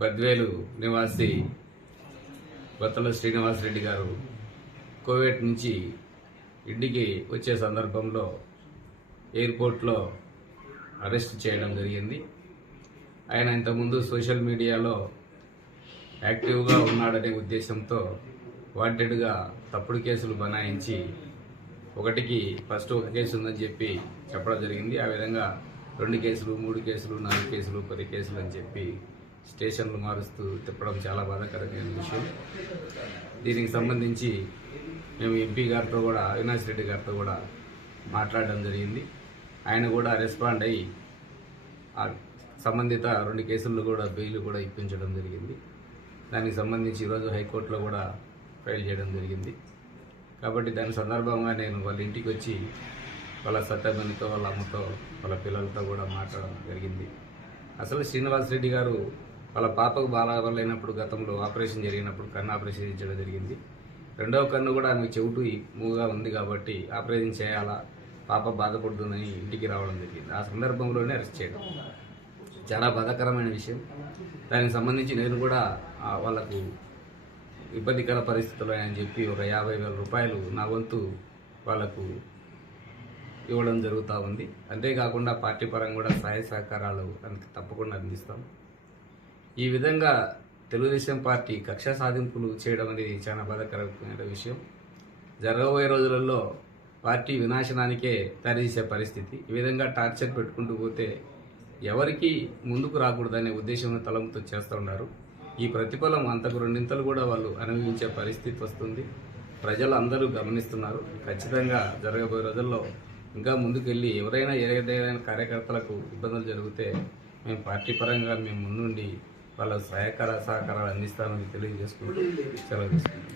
బద్వేలు నివాసి బత్తల శ్రీనివాసరెడ్డి గారు కోవిడ్ నుంచి ఇంటికి వచ్చే సందర్భంలో ఎయిర్పోర్ట్లో అరెస్ట్ చేయడం జరిగింది. ఆయన ఇంతకుముందు సోషల్ మీడియాలో యాక్టివ్గా ఉన్నాడనే ఉద్దేశంతో వాంటెడ్గా తప్పుడు కేసులు బనాయించి ఒకటికి ఫస్ట్ ఒక కేసు ఉందని చెప్పి చెప్పడం జరిగింది. ఆ విధంగా రెండు కేసులు మూడు కేసులు నాలుగు కేసులు పది కేసులు అని చెప్పి స్టేషన్లు మారుస్తూ తిప్పడం చాలా బాధాకరమైన విషయం. దీనికి సంబంధించి మేము ఎంపీ గారితో కూడా అవినాష్ రెడ్డి గారితో కూడా మాట్లాడడం జరిగింది. ఆయన కూడా రెస్పాండ్ అయ్యి సంబంధిత రెండు కేసుల్లో కూడా బెయిల్ కూడా ఇప్పించడం జరిగింది. దానికి సంబంధించి ఈరోజు హైకోర్టులో కూడా ఫైల్ చేయడం జరిగింది. కాబట్టి దాని సందర్భంగా నేను వాళ్ళ ఇంటికి వచ్చి వాళ్ళ సత్యమణితో వాళ్ళ అమ్మతో వాళ్ళ పిల్లలతో కూడా మాట్లాడడం జరిగింది. అసలు శ్రీనివాస్ రెడ్డి గారు వాళ్ళ పాపకు బాగాలేనప్పుడు గతంలో ఆపరేషన్ జరిగినప్పుడు కన్ను ఆపరేషన్ చేయించడం జరిగింది. రెండవ కన్ను కూడా ఆమె చెవుటు మూగా ఉంది కాబట్టి ఆపరేషన్ చేయాలా? పాప బాధపడుతుందని ఇంటికి రావడం జరిగింది. ఆ సందర్భంలోనే అరెస్ట్ చేయడం. చాలా బాధాకరమైన విషయం. దానికి సంబంధించి నేను కూడా వాళ్ళకు ఇబ్బందికర పరిస్థితులు అని చెప్పి ఒక యాభై వేల రూపాయలు నా వంతు వాళ్ళకు ఇవ్వడం జరుగుతూ ఉంది. అంతేకాకుండా పార్టీ పరంగా కూడా సహాయ సహకారాలు తప్పకుండా అందిస్తాం. ఈ విధంగా తెలుగుదేశం పార్టీ కక్ష సాధింపులు చేయడం అనేది చాలా బాధాకరమైన విషయం. జరగబోయే రోజులలో పార్టీ వినాశనానికే దారితీసే పరిస్థితి. ఈ విధంగా టార్చర్ పెట్టుకుంటూ పోతే ఎవరికి ముందుకు రాకూడదనే ఉద్దేశంలో తలంతో చేస్తూ ఉన్నారు ఈ ప్రతిఫలం అంతకు రెండింతలు కూడా వాళ్ళు అనుభవించే పరిస్థితి వస్తుంది. ప్రజలు అందరూ గమనిస్తున్నారు. ఖచ్చితంగా జరగబోయే రోజుల్లో ఇంకా ముందుకెళ్ళి ఎవరైనా ఏదైనా కార్యకర్తలకు ఇబ్బందులు జరిగితే మేము పార్టీ పరంగా మేము ముందుండి వాళ్ళ సహాయకార సహకారాలు అందిస్తామని తెలియజేసుకుంటూ సెలవు తీసుకుంటాం